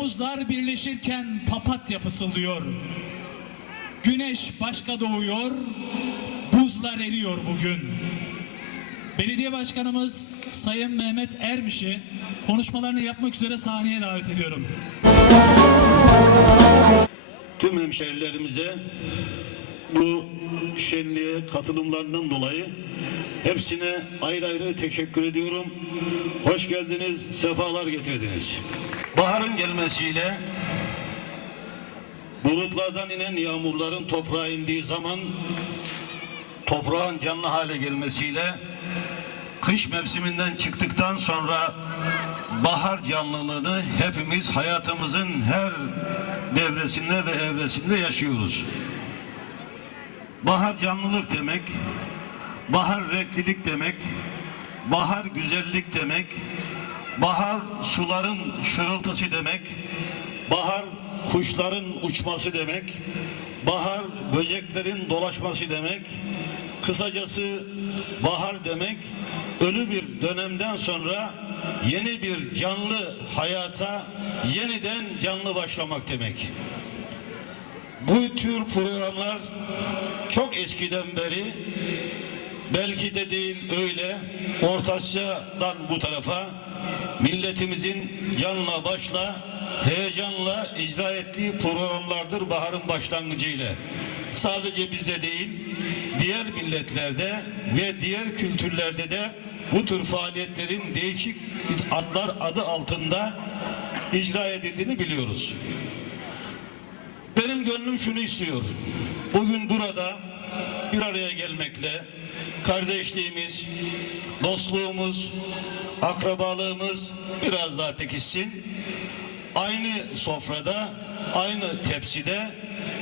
Omuzlar birleşirken papatya fısıldıyor. Güneş başka doğuyor, buzlar eriyor bugün. Belediye Başkanımız Sayın Mehmet Ermiş'i konuşmalarını yapmak üzere sahneye davet ediyorum. tüm hemşehrilerimize bu şenliğe katılımlarından dolayı hepsine ayrı ayrı teşekkür ediyorum. Hoş geldiniz, sefalar getirdiniz. Baharın gelmesiyle bulutlardan inen yağmurların toprağa indiği zaman toprağın canlı hale gelmesiyle kış mevsiminden çıktıktan sonra bahar canlılığını hepimiz hayatımızın her devresinde ve evresinde yaşıyoruz. Bahar canlılık demek, bahar renklilik demek, bahar güzellik demek, bahar suların şırıltısı demek, bahar kuşların uçması demek, bahar böceklerin dolaşması demek, kısacası bahar demek ölü bir dönemden sonra yeni bir canlı hayata yeniden canlı başlamak demek. Bu tür programlar çok eskiden beri belki de değil öyle Orta Asya'dan bu tarafa milletimizin yanla başla heyecanla icra ettiği programlardır baharın başlangıcıyla. Sadece bizde değil diğer milletlerde ve diğer kültürlerde de bu tür faaliyetlerin değişik adlar adı altında icra edildiğini biliyoruz. Benim gönlüm şunu istiyor. Bugün burada bir araya gelmekle kardeşliğimiz, dostluğumuz, akrabalığımız biraz daha pekişsin. Aynı sofrada, aynı tepside,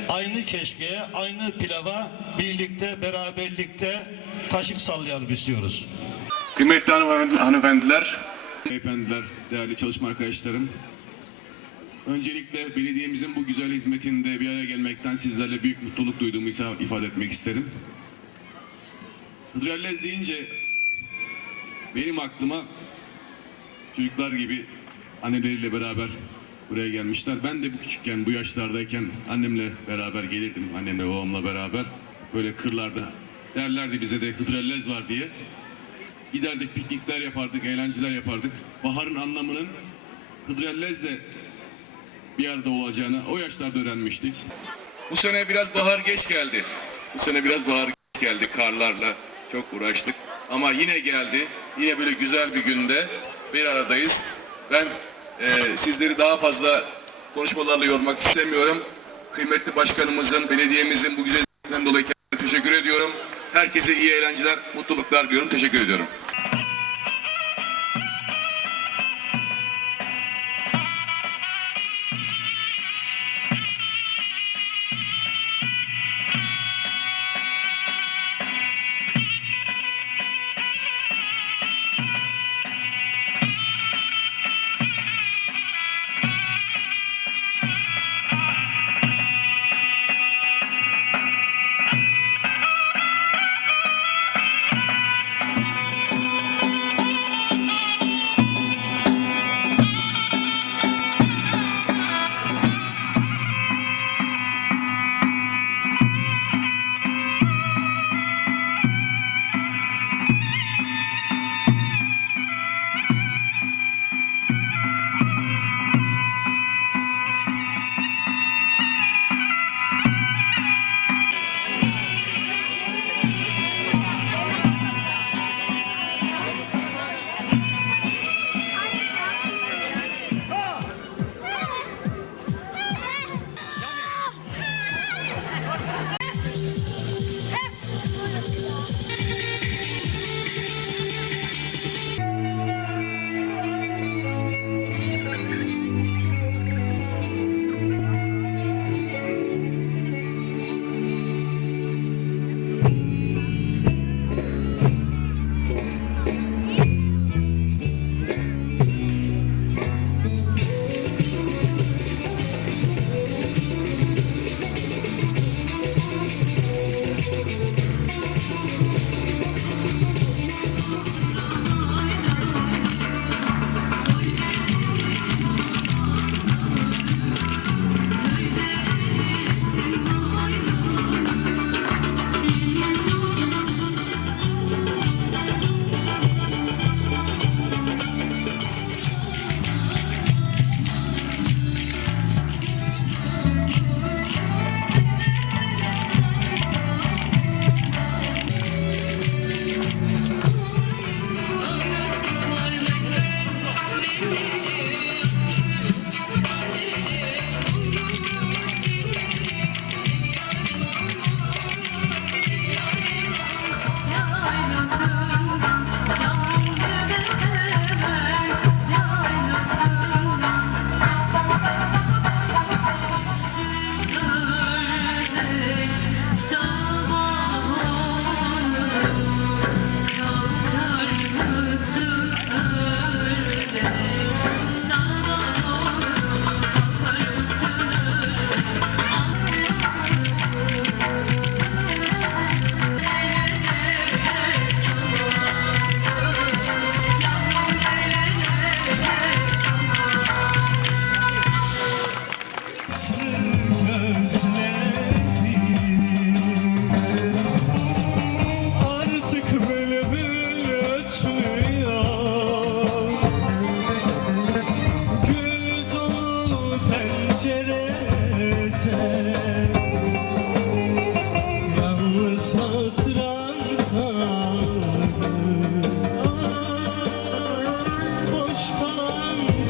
aynı keşkeye, aynı pilava birlikte, beraberlikte kaşık sallayalım istiyoruz. Kıymetli hanım- hanımefendiler, beyefendiler, değerli çalışma arkadaşlarım. Öncelikle belediyemizin bu güzel hizmetinde bir araya gelmekten sizlerle büyük mutluluk duyduğumu ifade etmek isterim. Hıdrellez deyince benim aklıma çocuklar gibi anneleriyle beraber buraya gelmişler. Ben de bu küçükken, bu yaşlardayken annemle beraber gelirdim. Annemle babamla beraber böyle kırlarda derlerdi bize de hıdrellez var diye. Giderdik piknikler yapardık, eğlenceler yapardık. Baharın anlamının hıdrellezle bir arada olacağını o yaşlarda öğrenmiştik. Bu sene biraz bahar geç geldi. Bu sene biraz bahar geç geldi karlarla. Çok uğraştık. Ama yine geldi. Yine böyle güzel bir günde bir aradayız. Ben eee, sizleri daha fazla konuşmalarla yormak istemiyorum. Kıymetli başkanımızın, belediyemizin bu güzel dolayı teşekkür ediyorum. Herkese iyi eğlenceler, mutluluklar diliyorum. Teşekkür ediyorum.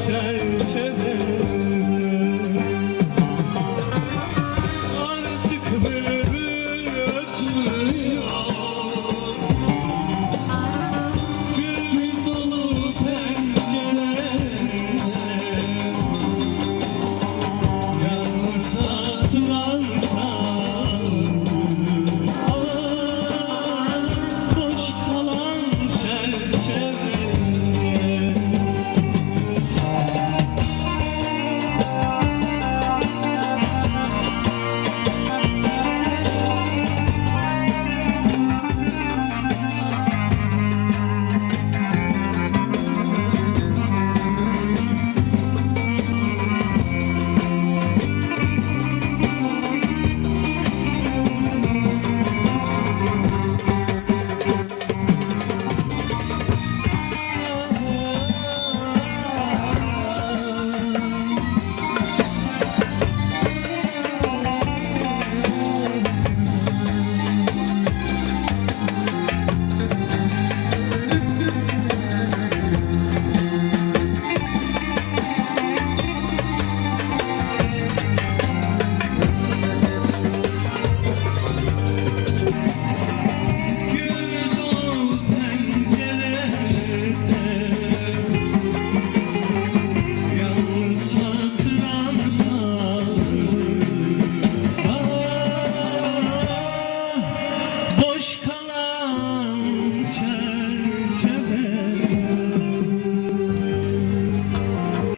Çerçeve